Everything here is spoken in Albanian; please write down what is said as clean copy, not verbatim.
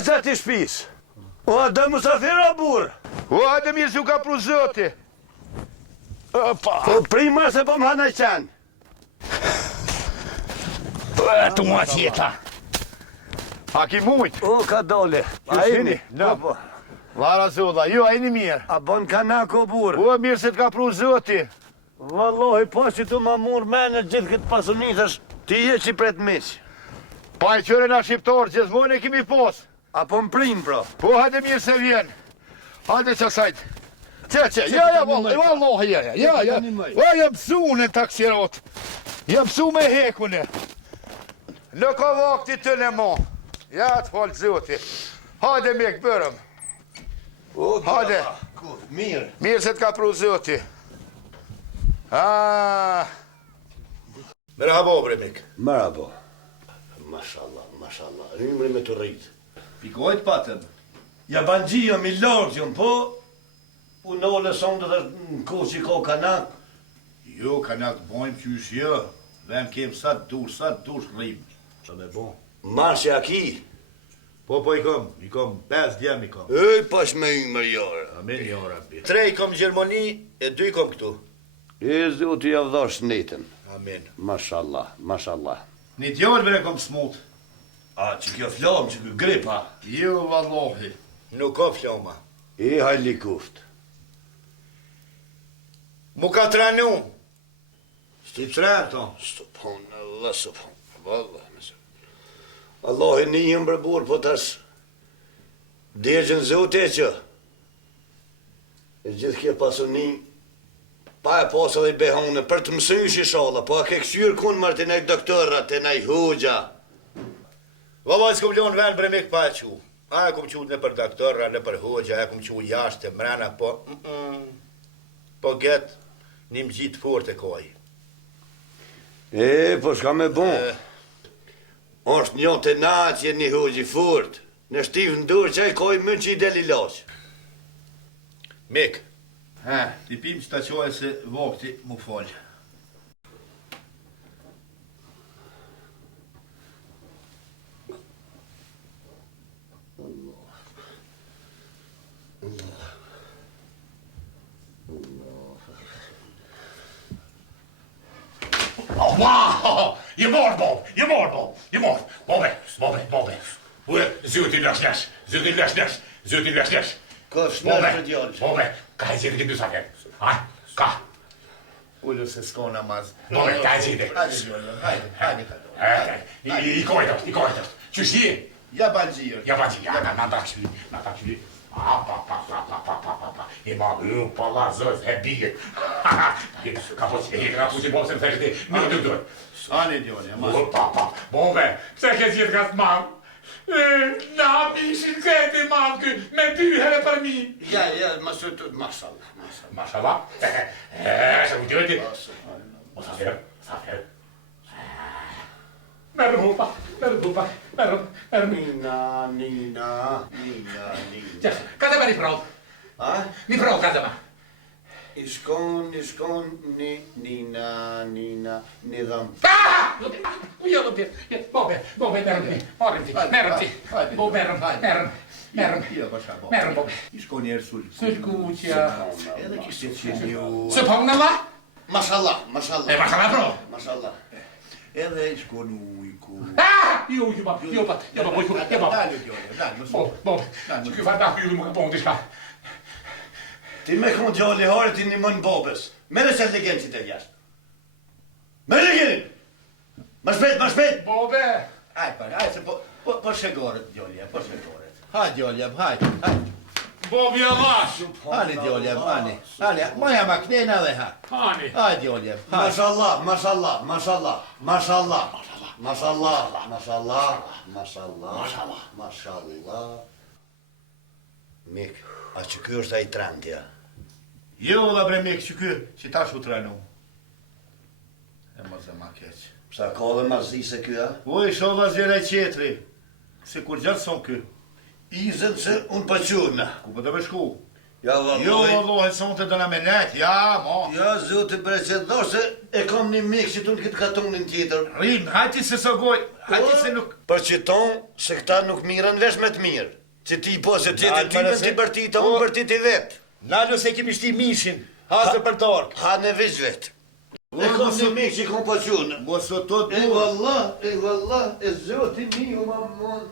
vajzat i shpis. O, dhe musafira burë. O, hajde mirë që ka pru zoti. Po prima se po më hana qenë. Tu ma qeta. A ki mujt? O, ka dole. A Qeni? Po, po. Vara zolla, jo, a ini mirë. A bon kanako burë. O, mirë se t'ka pru zoti. Vallohi, po që tu ma murë menë gjithë këtë pasunitësh, ti je që i pret miqë. Pa i qëre na shqiptarë, gjithmonë e kemi pos. A po më prinë, bro. Po, hajde mirë se vjen. Hajde qasajt. Që, ja, vallohi, ja. O, jam pësu në taksirot. Jam pësu me hekune. Në ka vakti të në mo. Ja, të falë zoti. Hajde me këbërëm. Hajde. Mirë. Mirë se t'ka pru zoti. Merhaba Bremik. Merhaba. Mashallah. Rymri me të rritë. Pikojt patën. Ja bangjio mi lorgjën, po unole sonë dhe në kohë që ka kanak. Jo, kanak bojmë qysh jo. Vem kem sa dush rrim. Qa me bon? Marshë aki. Po i kom 5 djem i kom. Ej, pash me ymër jore. Amen jo rabi. 3 i kom Gjermani e 2 i kom këtu. E zoti javdhash netën. Amen. Mashallah. Një djallë bre kom smut. A, që kjo flamë, që kjo gripa. Jo, vallohi. Nuk ka floma. E hajli kuft. Mu ka tranu. Sti treto. Subhanallah. Allah e një jëmë burë, po tash djegjën zote që e gjithë kje pasuni pa e pasë dhe i behone për të mësënjë shishala, po a ke kësyrë kunë mërë të nej doktorat, të nej hoxha. Valla s'kom lonë ven Bremik pa e qu. A e kom qu në për doktorra, në për hoxha, e kom qu jashtë, mrena, po... Po get një më gjitë fort e kaj. E, po shka me bon. Është një të natë një hoxhi fort. Në shtivë ndurë që a i koj mën që i deli lashë. Mik. Ti pim që ta qoj se vakti mu falë. Wow! Je mord, Bobe. Ue, zyti lash. Ka shnerë të djallë. Bobe, ka e zhjeti këtë saker. Ka. Ullu se s'ka namaz. Bobe, ka e zhjeti. Hajde. I kojtër. Qysh je? Ja bangjirë. Na ta qyri. I ma pala zëz e bije. Ka po që bose më theshti, një dërë. Ani djone, ma. Bobe, pse ke zhjetë ka s'mav? Na mishin këtë mav kë, me 2 herë për mi. Ja, mashallah. Mashallah? Se u gjëti. O safer. Merëm hupa. Nina. Kada me një frod? Një frod, kada me. Iskon, Nina, një dham. Jo, Bobe, merëm ti. Bobe, merëm, Bobe. Ishko njerë sul. Sulkuqja. Edhe kishte qenë ju. Subhanallah? Mashallah. Mashallah, bro. Mashallah. Edhe ishko në ujku. Jo, Bobe, që kjo farda kjo më ka ponë t'i shka. Ti me këmë gjalli hare ti një mënë bobes. Mere se legencit e jashtë. Mere legenin! Ma shpet! Bobe! Aj, se po shegoret, djolja, po shegoret. Hajde, djolja, hajde. Bobi Allash! Hani, djolja, hani. Moja maknena dhe ha. Hani! Hajde, djolja, hajde. Mashallah. Mik, a që kjo është a i trendja? Jo, dhe Bremik, që ta shu trenu. E mos e ma keq. Psa ka dhe marzi se kjo, a? O, i shodha zjera i qetri. Se kur gjatë son kjo. Izën se unë pëqurna. Ku po të me shku? Ja, Jo, valloj. valloj, son të dëna me net, ja, mo. Ja, zoti president, se e kam një mik që tunë këtë katunin tjetër. Rim, hajti se së goj, hajti se nuk... Për që ton, se këta nuk mirën vesh me të mirë. Që ti po se ti Nalë, të ty me mëse- ti bërtita, unë bërtit i vetë. Nalo se kemi shti mishin, hazër për tork. Ha në veç vetë. E kam një mik që kom po qunë. Mos o tot E vallah, e zoti mi, o mamon.